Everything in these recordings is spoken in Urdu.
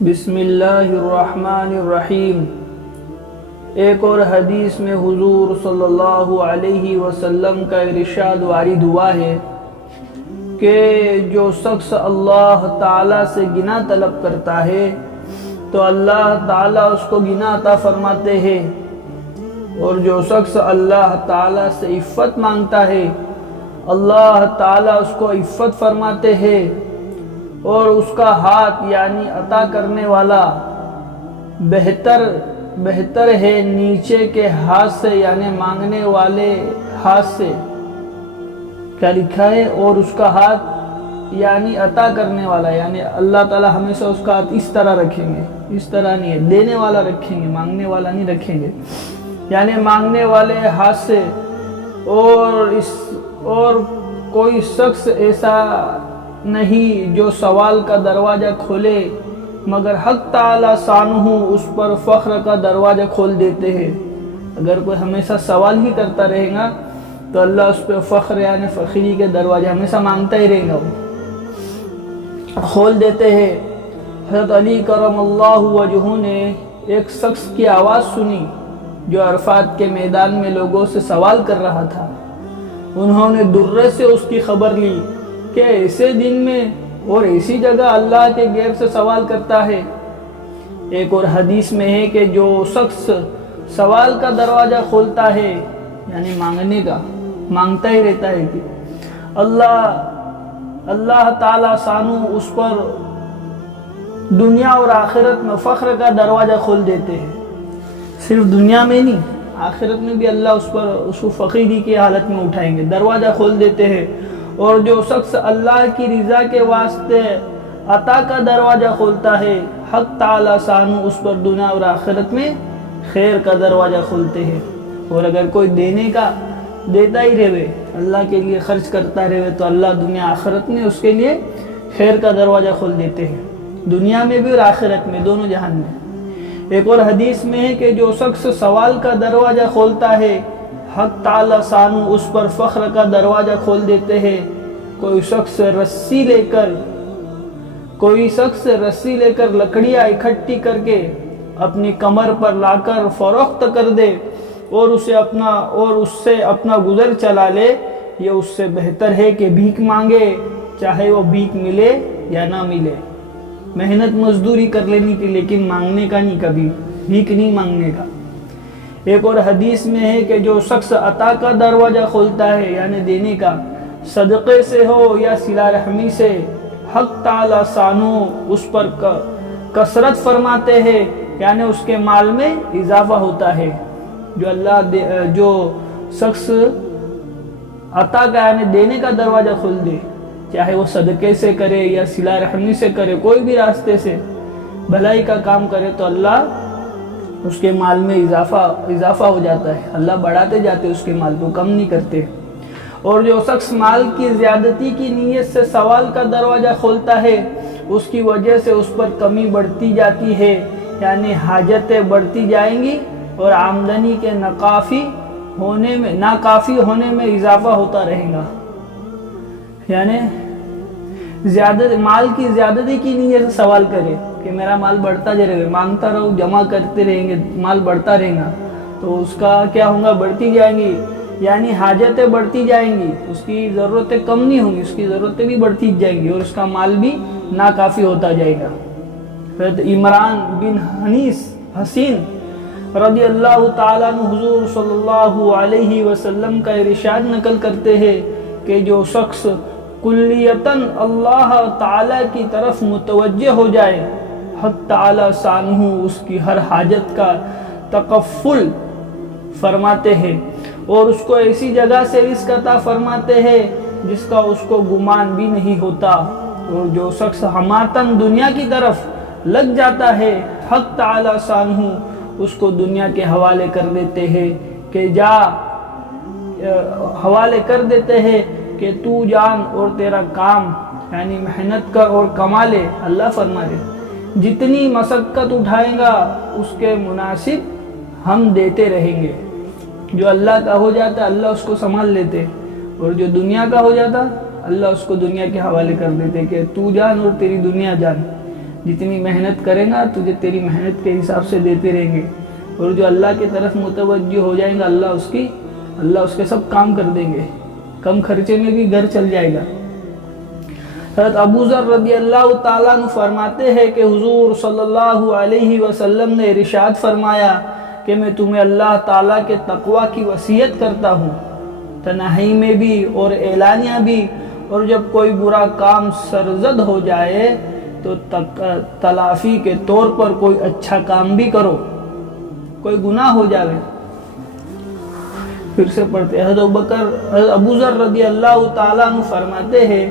بسم اللہ الرحمن الرحیم۔ ایک اور حدیث میں حضور صلی اللہ علیہ وسلم کا ارشاد وارد ہوا ہے کہ جو شخص اللہ تعالیٰ سے گناہ طلب کرتا ہے تو اللہ تعالیٰ اس کو گناہ عطا فرماتے ہیں، اور جو شخص اللہ تعالیٰ سے عفت مانگتا ہے اللہ تعالیٰ اس کو عفت فرماتے ہیں، اور اس کا ہاتھ یعنی عطا کرنے والا بہتر ہے نیچے کے ہاتھ سے، یعنی مانگنے والے ہاتھ سے۔ کیا لکھا ہے؟ اور اس کا ہاتھ یعنی عطا کرنے والا، یعنی اللہ تعالیٰ ہمیشہ اس کا ہاتھ اس طرح رکھیں گے، اس طرح نہیں ہے، دینے والا رکھیں گے، مانگنے والا نہیں رکھیں گے، یعنی مانگنے والے ہاتھ سے۔ اور کوئی شخص ایسا نہیں جو سوال کا دروازہ کھولے مگر حق تعالیٰ شانہ اس پر فخر کا دروازہ کھول دیتے ہیں۔ اگر کوئی ہمیشہ سوال ہی کرتا رہے گا تو اللہ اس پہ فخر یعنی فخری کے دروازے ہمیشہ مانگتا ہی رہے گا، وہ کھول دیتے ہیں۔ حضرت علی کرم اللہ وجہہ نے ایک شخص کی آواز سنی جو عرفات کے میدان میں لوگوں سے سوال کر رہا تھا۔ انہوں نے درے سے اس کی خبر لی کہ ایسے دن میں اور ایسی جگہ اللہ کے غیر سے سوال کرتا ہے۔ ایک اور حدیث میں ہے کہ جو شخص سوال کا دروازہ کھولتا ہے یعنی مانگنے کا، مانگتا ہی رہتا ہے کہ اللہ تعالیٰ شانہ اس پر دنیا اور آخرت میں فخر کا دروازہ کھول دیتے ہیں۔ صرف دنیا میں نہیں، آخرت میں بھی اللہ اس کو فقیری کی حالت میں اٹھائیں گے، دروازہ کھول دیتے ہیں۔ اور جو شخص اللہ کی رضا کے واسطے عطا کا دروازہ کھولتا ہے حق تعالیٰ شانہ اس پر دنیا اور آخرت میں خیر کا دروازہ کھولتے ہیں۔ اور اگر کوئی دیتا ہی رہے، اللہ کے لیے خرچ کرتا رہے تو اللہ دنیا آخرت میں اس کے لیے خیر کا دروازہ کھول دیتے ہیں، دنیا میں بھی اور آخرت میں، دونوں جہان میں۔ ایک اور حدیث میں ہے کہ جو شخص سوال کا دروازہ کھولتا ہے حق تعالیٰ شانہ اس پر فخر کا دروازہ کھول دیتے ہیں۔ کوئی شخص رسی لے کر لکڑیاں اکٹھی کر کے اپنی کمر پر لا کر فروخت کر دے اور اس سے اپنا گزر چلا لے، یہ اس سے بہتر ہے کہ بھیک مانگے، چاہے وہ بھیک ملے یا نہ ملے۔ محنت مزدوری کر لینی کی، لیکن مانگنے کا نہیں، کبھی بھیک نہیں مانگنے کا۔ ایک اور حدیث میں ہے کہ جو شخص عطا کا دروازہ کھولتا ہے یعنی دینے کا، صدقے سے ہو یا صلہ رحمی سے، حق تعالیٰ شانہ اس پر کثرت فرماتے ہیں، یعنی اس کے مال میں اضافہ ہوتا ہے۔ جو شخص عطا کا یعنی دینے کا دروازہ کھول دے، چاہے وہ صدقے سے کرے یا صلہ رحمی سے کرے، کوئی بھی راستے سے بھلائی کا کام کرے تو اللہ اس کے مال میں اضافہ ہو جاتا ہے، اللہ بڑھاتے جاتے اس کے مال کو، کم نہیں کرتے۔ اور جو شخص مال کی زیادتی کی نیت سے سوال کا دروازہ کھولتا ہے اس کی وجہ سے اس پر کمی بڑھتی جاتی ہے، یعنی حاجتیں بڑھتی جائیں گی اور آمدنی کے ناکافی ہونے میں اضافہ ہوتا رہے گا۔ یعنی مال کی زیادتی کی نیت سے سوال کرے کہ میرا مال بڑھتا جائے گا، مانگتا رہو، جمع کرتے رہیں گے، مال بڑھتا رہے گا تو اس کا کیا ہوگا؟ بڑھتی جائیں گی، یعنی حاجتیں بڑھتی جائیں گی، اس کی ضرورتیں کم نہیں ہوں گی، اس کی ضرورتیں بھی بڑھتی جائیں گی اور اس کا مال بھی ناکافی ہوتا جائے گا۔ حضرت عمران بن حسین رضی اللہ تعالیٰ عنہ حضور صلی اللہ علیہ وسلم کا ارشاد نقل کرتے ہیں کہ جو شخص کلیتاً اللہ تعالیٰ کی طرف متوجہ ہو جائے حق تعالیٰ شانہ اس کی ہر حاجت کا تکفل فرماتے ہیں اور اس کو ایسی جگہ سے رزق عطا فرماتے ہیں جس کا اس کو گمان بھی نہیں ہوتا۔ اور جو شخص ہماتاً دنیا کی طرف لگ جاتا ہے حق تعالیٰ شانہ اس کو دنیا کے حوالے کر دیتے ہیں کہ تو جان اور تیرا کام، یعنی محنت کر اور کما لے۔ اللہ فرما رہے جتنی مشقت اٹھائیں گا اس کے مناسب ہم دیتے رہیں گے۔ جو اللہ کا ہو جاتا اللہ اس کو سنبھال لیتے، اور جو دنیا کا ہو جاتا اللہ اس کو دنیا کے حوالے کر دیتے کہ تو جان اور تیری دنیا جان۔ جتنی محنت کرے گا تجھے تیری محنت کے حساب سے دیتے رہیں گے، اور جو اللہ کی طرف متوجہ ہو جائیں گا اللہ اس کے سب کام کر دیں گے، کم خرچے میں بھی گھر چل جائے گا۔ حضرت ابو ذر رضی اللہ تعالیٰ عنہ فرماتے ہیں کہ حضور صلی اللہ علیہ وسلم نے ارشاد فرمایا کہ میں تمہیں اللہ تعالیٰ کے تقوی کی وصیت کرتا ہوں، تنہائی میں بھی اور اعلانیہ بھی، اور جب کوئی برا کام سرزد ہو جائے تو تلافی کے طور پر کوئی اچھا کام بھی کرو، کوئی گناہ ہو جائے۔ پھر سے پڑھتے ہیں، حضرت ابو ذر رضی اللہ تعالیٰ عنہ فرماتے ہیں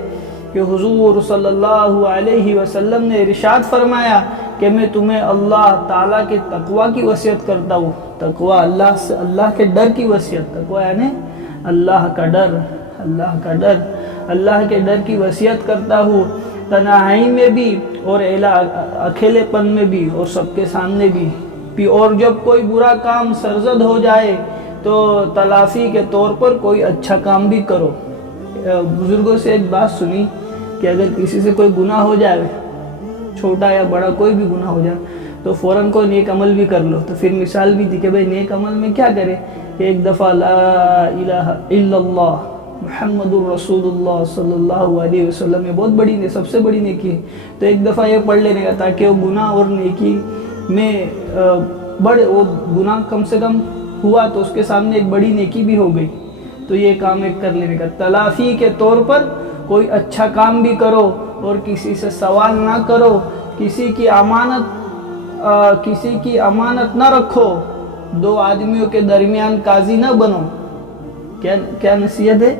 کہ حضور صلی اللہ علیہ وسلم نے ارشاد فرمایا کہ میں تمہیں اللہ تعالیٰ کے تقوی کی وصیت کرتا ہوں۔ تقوی اللہ کے ڈر کی وصیت، تقوی یعنی اللہ کا ڈر کی وصیت کرتا ہوں، تنہائی میں بھی اور اکیلے پن میں بھی اور سب کے سامنے بھی، اور جب کوئی برا کام سرزد ہو جائے تو تلافی کے طور پر کوئی اچھا کام بھی کرو۔ بزرگوں سے ایک بات سنی کہ اگر کسی سے کوئی گناہ ہو جائے، چھوٹا یا بڑا کوئی بھی گناہ ہو جائے، تو فوراً کوئی نیک عمل بھی کر لو۔ تو پھر مثال بھی تھی کہ بھئی نیک عمل میں کیا کرے، کہ ایک دفعہ لا الہ الا اللہ محمد الرسول اللہ صلی اللہ علیہ وسلم، یہ بہت بڑی سب سے بڑی نیکی ہے، تو ایک دفعہ یہ پڑھ لینے کا تاکہ وہ گناہ اور نیکی میں وہ گناہ کم سے کم ہوا تو اس کے سامنے ایک بڑی نیکی بھی ہو گئی، تو یہ کام ایک کر لینے کا۔ تلافی کے طور پر کوئی اچھا کام بھی کرو، اور کسی سے سوال نہ کرو، کسی کی امانت نہ رکھو، دو آدمیوں کے درمیان قاضی نہ بنو۔ کیا نصیحت ہے؟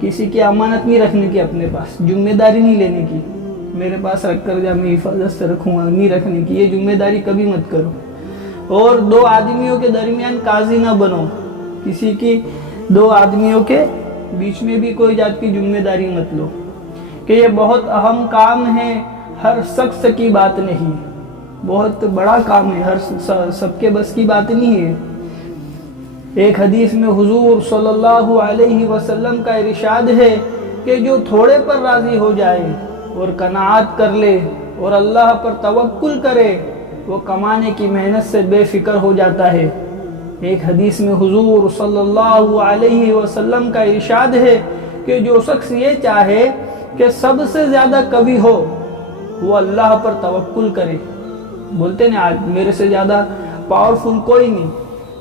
کسی کی امانت نہیں رکھنے کی، اپنے پاس ذمہ داری نہیں لینے کی، میرے پاس رکھ کر جا میں حفاظت سے رکھوں گا، نہیں رکھنے کی، یہ ذمہ داری کبھی مت کرو۔ اور دو آدمیوں کے درمیان قاضی نہ بنو، کسی کی دو آدمیوں کے بیچ میں بھی کوئی ذات کی ذمہ داری مت لو، کہ یہ بہت اہم کام ہے، ہر شخص کی بات نہیں، بہت بڑا کام ہے، سب کے بس کی بات نہیں ہے۔ ایک حدیث میں حضور صلی اللہ علیہ وسلم کا ارشاد ہے کہ جو تھوڑے پر راضی ہو جائے اور قناعت کر لے اور اللہ پر توکل کرے، وہ کمانے کی محنت سے بے فکر ہو جاتا ہے۔ ایک حدیث میں حضور صلی اللہ علیہ وسلم کا ارشاد ہے کہ جو شخص یہ چاہے کہ سب سے زیادہ کبھی ہو، وہ اللہ پر توکل کرے۔ بولتے ہیں میرے سے زیادہ پاورفل کوئی نہیں،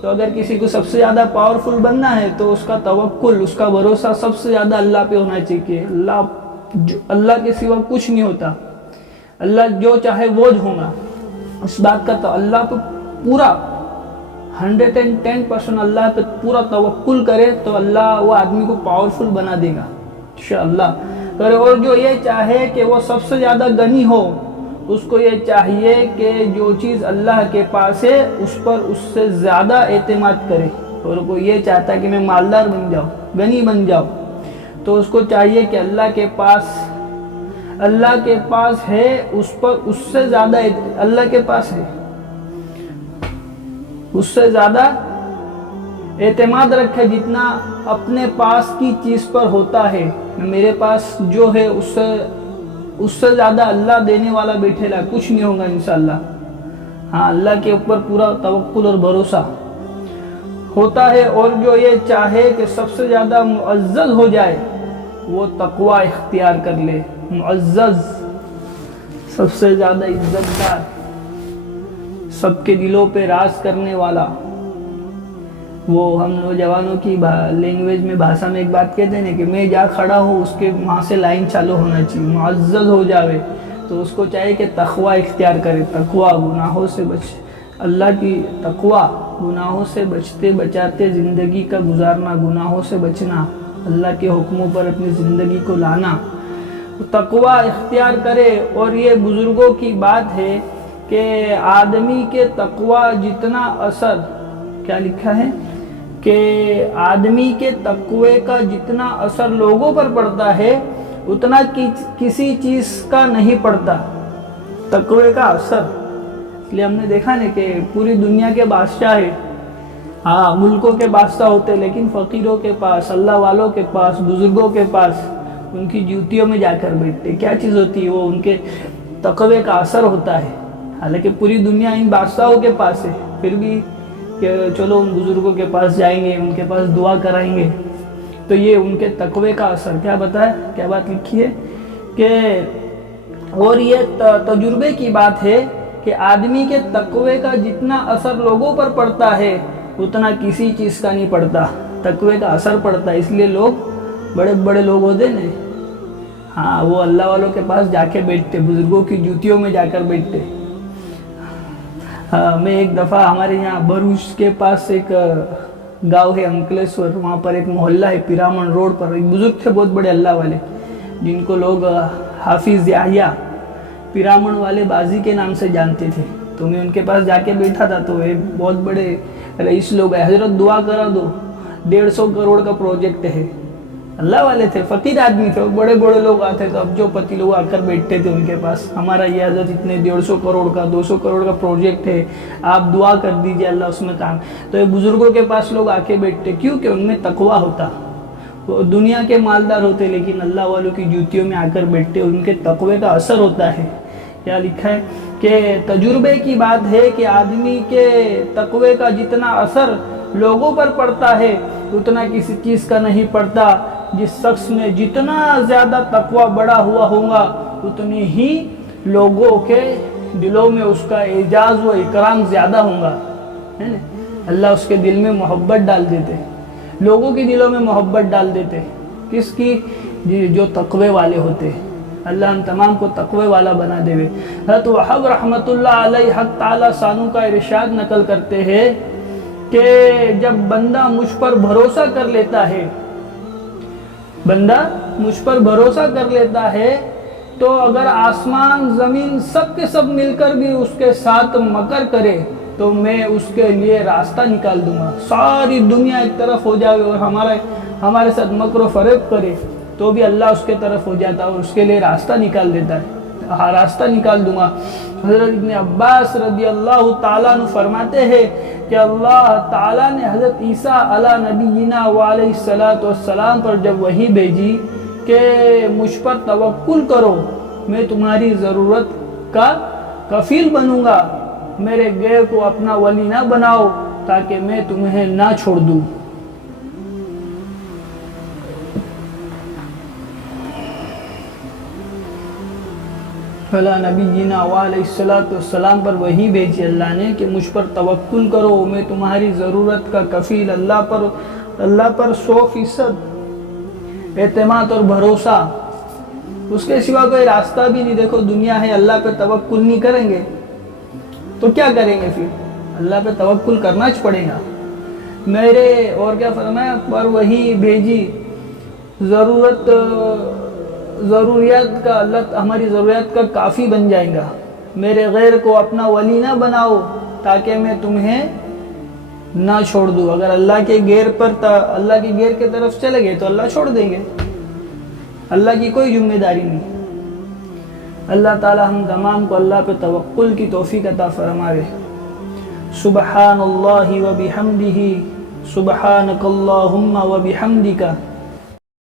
تو اگر کسی کو سب سے زیادہ پاورفل بننا ہے تو اس کا توکل، اس کا بھروسہ سب سے زیادہ اللہ پہ ہونا چاہیے۔ اللہ کے سوا کچھ نہیں ہوتا، اللہ جو چاہے وہ ہوگا، اس بات کا تو اللہ پہ پورا 110% اللہ پہ پورا توکل کرے تو اللہ وہ آدمی کو پاورفل بنا دے گا انشاءاللہ کرے۔ اور جو یہ چاہے کہ وہ سب سے زیادہ غنی ہو، اس کو یہ چاہیے کہ جو چیز اللہ کے پاس ہے اس پر اس سے زیادہ اعتماد کرے، اور وہ یہ چاہتا ہے کہ میں مالدار بن جاؤں، غنی بن جاؤں، تو اس کو چاہیے کہ اللہ کے پاس ہے، اس پر اس سے زیادہ اللہ کے پاس ہے، اس سے زیادہ اعتماد رکھے جتنا اپنے پاس کی چیز پر ہوتا ہے۔ میرے پاس جو ہے اس سے زیادہ اللہ دینے والا بیٹھے لا، کچھ نہیں ہوگا انشاءاللہ۔ ہاں، اللہ کے اوپر پورا توکل اور بھروسہ ہوتا ہے۔ اور جو یہ چاہے کہ سب سے زیادہ معزز ہو جائے، وہ تقوی اختیار کر لے۔ معزز، سب سے زیادہ عزت دار، سب کے دلوں پہ راز کرنے والا۔ وہ ہم نوجوانوں کی لینگویج میں بھاشا میں ایک بات کہتے ہیں کہ میں جا کھڑا ہوں اس کے وہاں سے لائن چالو ہونا چاہیے، معزز ہو جاوے، تو اس کو چاہیے کہ تقوی اختیار کرے۔ تقوی گناہوں سے اللہ کی تقوی، گناہوں سے بچتے بچاتے زندگی کا گزارنا، گناہوں سے بچنا، اللہ کے حکموں پر اپنی زندگی کو لانا، تقوی اختیار کرے۔ اور یہ بزرگوں کی بات ہے کہ آدمی کے تقوی جتنا اثر، کیا لکھا ہے کہ آدمی کے تقوی کا جتنا اثر لوگوں پر پڑتا ہے اتنا کسی چیز کا نہیں پڑتا، تقوی کا اثر۔ اس لیے ہم نے دیکھا نا کہ پوری دنیا کے بادشاہ ہے، ہاں ملکوں کے بادشاہ ہوتے، لیکن فقیروں کے پاس، اللہ والوں کے پاس، بزرگوں کے پاس ان کی جوتیوں میں جا کر بیٹھتے۔ کیا چیز ہوتی ہے وہ؟ ان کے تقوی کا اثر ہوتا ہے. حالانکہ پوری دنیا ان بادشاہوں کے پاس ہے، پھر بھی کہ چلو ان بزرگوں کے پاس جائیں گے، ان کے پاس دعا کرائیں گے. تو یہ ان کے تقوی کا اثر کیا بتایا، کیا بات لکھی ہے کہ اور یہ تجربے کی بات ہے کہ آدمی کے تقوی کا جتنا اثر لوگوں پر پڑتا ہے اتنا کسی چیز کا نہیں پڑتا. تقوی کا اثر پڑتا ہے، اس لیے لوگ بڑے بڑے لوگ ہوتے نا، ہاں وہ اللہ والوں کے پاس جا کے بیٹھتے، بزرگوں کی جوتیوں میں جا کر بیٹھتے. میں ایک دفعہ ہمارے یہاں بھروچ کے پاس ایک گاؤں ہے انکلیشور، وہاں پر ایک محلہ ہے پیرامن روڈ پر. ایک بزرگ تھے بہت بڑے اللہ والے، جن کو لوگ حافظ یحییٰ پیرامن والے بازی کے نام سے جانتے تھے. تو میں ان کے پاس جا کے بیٹھا تھا، تو وہ بہت بڑے رئیس لوگ ہیں. حضرت دعا کرا دو، 150 کروڑ کا پروجیکٹ ہے. اللہ والے تھے، فقیر آدمی تھے، بڑے بڑے لوگ آتے تو اب جو پتی لوگ آ کر بیٹھتے تھے ان کے پاس، ہمارا یہ حضرت اتنے 150 کروڑ کا 200 کروڑ کا پروجیکٹ ہے، آپ دعا کر دیجئے اللہ اس میں کام. تو یہ بزرگوں کے پاس لوگ آ کے بیٹھتے، کیوں کہ ان میں تقویٰ ہوتا. وہ دنیا کے مالدار ہوتے لیکن اللہ والوں کی جوتیوں میں آ کر بیٹھتے، ان کے تقوی کا اثر ہوتا ہے. کیا لکھا ہے کہ تجربے کی بات ہے کہ آدمی کے تقوی کا جتنا اثر لوگوں پر پڑتا ہے اتنا کسی چیز کا نہیں پڑتا. جس شخص میں جتنا زیادہ تقوی بڑا ہوا ہوگا اتنی ہی لوگوں کے دلوں میں اس کا اعزاز و اکرام زیادہ ہوگا. اللہ اس کے دل میں محبت ڈال دیتے، لوگوں کے دلوں میں محبت ڈال دیتے. کس کی؟ جو تقوی والے ہوتے. اللہ ہم تمام کو تقوی والا بنا دے. حضرت وہاب رحمت اللہ علیہ حق تعالی سانو کا ارشاد نقل کرتے ہیں کہ جب بندہ مجھ پر بھروسہ کر لیتا ہے، بندہ مجھ پر بھروسہ کر لیتا ہے تو اگر آسمان زمین سب کے سب مل کر بھی اس کے ساتھ مکر کرے تو میں اس کے لیے راستہ نکال دوں گا. ساری دنیا ایک طرف ہو جائے اور ہمارے ساتھ مکر و فریب کرے تو بھی اللہ اس کے طرف ہو جاتا اور اس کے لیے راستہ نکال دیتا ہے. ہاں راستہ نکال دوں گا. حضرت ابن عباس رضی اللہ تعالیٰ عنہ فرماتے ہیں کہ اللہ تعالیٰ نے حضرت عیسیٰ علی نبینا علیہ السلام پر جب وحی بھیجی کہ مجھ پر توکل کرو، میں تمہاری ضرورت کا کفیل بنوں گا، میرے غیر کو اپنا ولی نہ بناؤ تاکہ میں تمہیں نہ چھوڑ دوں. فلا نبینا علیہ السلام پر وحی بھیجی اللہ نے کہ مجھ پر توکل کرو، میں تمہاری ضرورت کا کفیل. اللہ پر 100% اعتماد اور بھروسہ، اس کے سوا کوئی راستہ بھی نہیں. دیکھو دنیا ہے، اللہ پہ توکل نہیں کریں گے تو کیا کریں گے؟ پھر اللہ پہ توکل کرنا چ پڑے گا. میرے اور کیا فرمایا پر وہی بھیجی، ضروریات کا اللہ ہماری ضروریات کا کافی بن جائے گا. میرے غیر کو اپنا ولی نہ بناؤ تاکہ میں تمہیں نہ چھوڑ دوں. اگر اللہ کے غیر کے طرف چلے گئے تو اللہ چھوڑ دیں گے. اللہ کی کوئی ذمہ داری نہیں. اللہ تعالی ہم تمام کو اللہ پہ توکل کی توفیق عطا فرمائے. سبحان اللہ و بحمدہ، سبحانک اللہم و بحمدک،